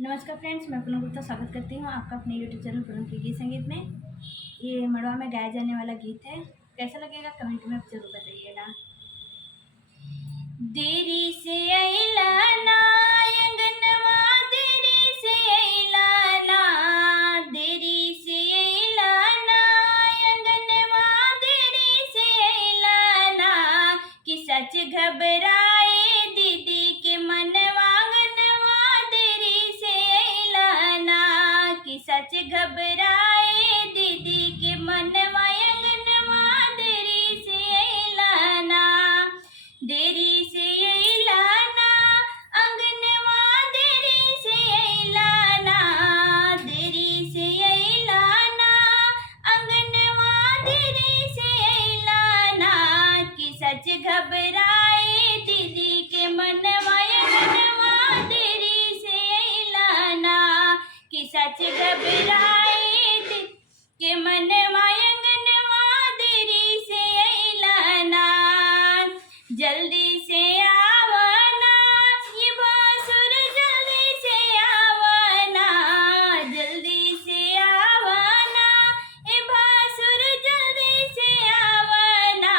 नमस्कार फ्रेंड्स, मैं पूनम गुप्ता स्वागत करती हूँ आपका अपने यूट्यूब चैनल पूनम के गीत संगीत में। ये मड़वा में गाया जाने वाला गीत है। कैसा लगेगा कमेंट में जरूर बताइएगा। देरी से अइला ना अंगनवा, देरी से अइला ना, देरी से अइला ना अंगनवा, देरी से अइला ना, कि सच घबराए दीदी के मनवा, अंगनवा देरी से अइला ना, कि सच घबराए दीदी के मनवा, अंगनवा देरी से अइला ना, देरी से अइला ना अंगनवा, देरी से अइला ना, देरी से अइला ना अंगनवा, देरी से अइला ना, कि सच घबराए दीदी के मनवा, अंगनवा देरी से अइला ना, कि सच घबराए दीदी के मनवा, अंगनवा देरी से अइला ना, जल्दी से आवना ये भासुर, जल्दी से आवना, जल्दी से आवना ये भासुर, जल्दी से आवना,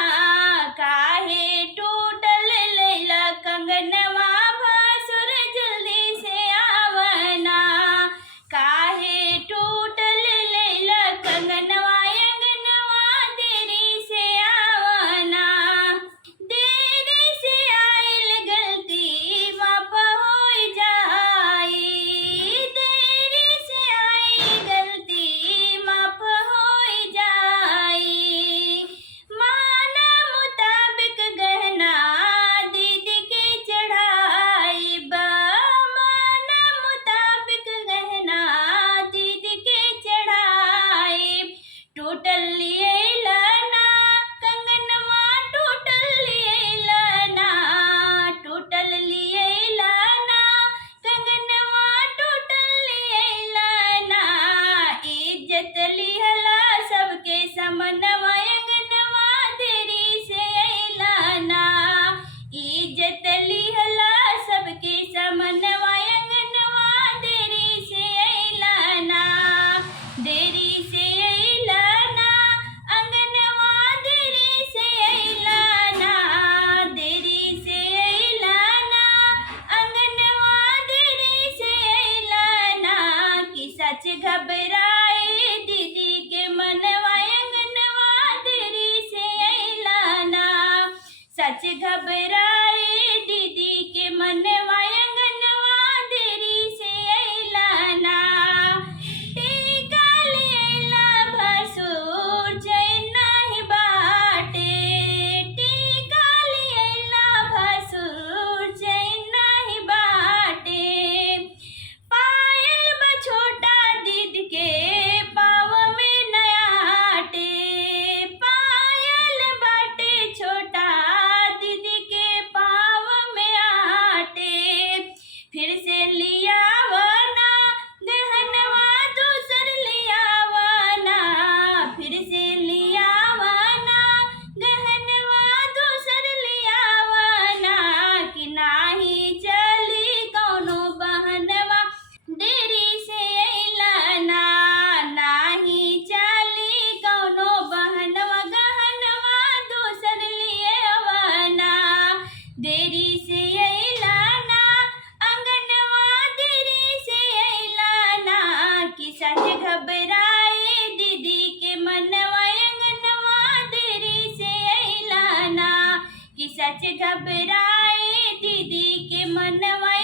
काहे टूटल लैला कंगनवा, भासुर जल्दी से आवना, काहे टूटल लैला कंगनवा, अंगनवा देरी से आवना, देरी से आइल गलती माफ हो जाई, देरी से आई गलती माफ हो जाई, माना मुताबिक गहना दीदी के चढ़ाई बा, माना मुताबिक गहना दीदी के चढ़ाई, टूटल लिए लाना कंगनवा, टूटल लिए लाना, टूटल लिए लाना कंगनवा, टूटल लिए लाना, इज्जत लिहला सबके समनवा, अंगनवा देरी से अइला ना, इज्जत लिहला सबके समनवा, अंगनवा देरी से अइला ना, देरी से अइला ना अंगनवा, देरी से अइला ना, देरी से अइला ना अंगनवा, देरी से अइला ना, कि सच घबराए दीदी के मनवा, अंगनवा देरी से अइला ना, सच घबराए दीदी के मनवा, अंगनवा देरी से अइला ना, टीका लेला भसुर चैन नाही बाटे, टीका लेला भसुर चैन नाही बाटे, पायल बा छोटा दीद के पाव में नयाटे, पायल बाटे छोटा दीदी के पाव में आटे, फिर से लियावना गहनवा दूसर लियावना, फिर से लियावना गहनवा दूसर लियावना, कि नाही चली कौनो बहनवा, देरी से अइला ना, नाही चली कौनो बहनवा, गहनवा दूसर लियावना, देरी से अइला ना अंगनवा, देरी से अइला ना, कि सच घबराए दीदी के मनवा, अंगनवा देरी से अइला ना, कि सच घबराए दीदी के मनवा,